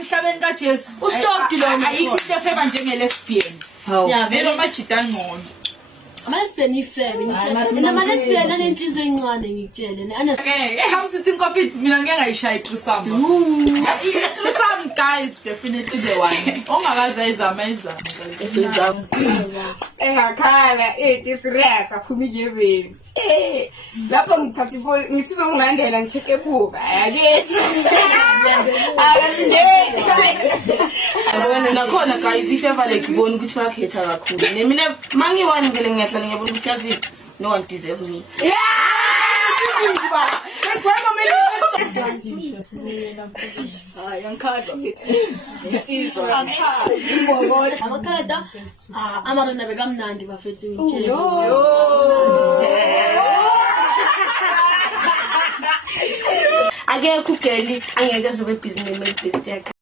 emhlabeni kaJesu. Ustop lona. Ayikho into efeba njengelesbian. Yeah, Vele majida ngcono. Amalesbian ifebe ngitshela. Mina amalesbian anenhliziyo encane ngikutshele. Okay, how to think of it? Mina ngeke ngayishaya iTrisam. iTrisam guys definitely the one. Ongakaze ayizama izama. Engakhala serious aphuma ijebezi. Lapho ngithatha ifoni ngithi uzongilandela ngicheck ebuka. Akesi. nakhona guys ifeva like ibona ukuthi bakhetha kakhulu mina mangiwani ngele ngiyahlala ngiyabona ukuthi yazi no one deserve me Amakhalada amarona bekamnandi bafethi ngitshela. akekho ugeli angeke zobe busy name best yakhe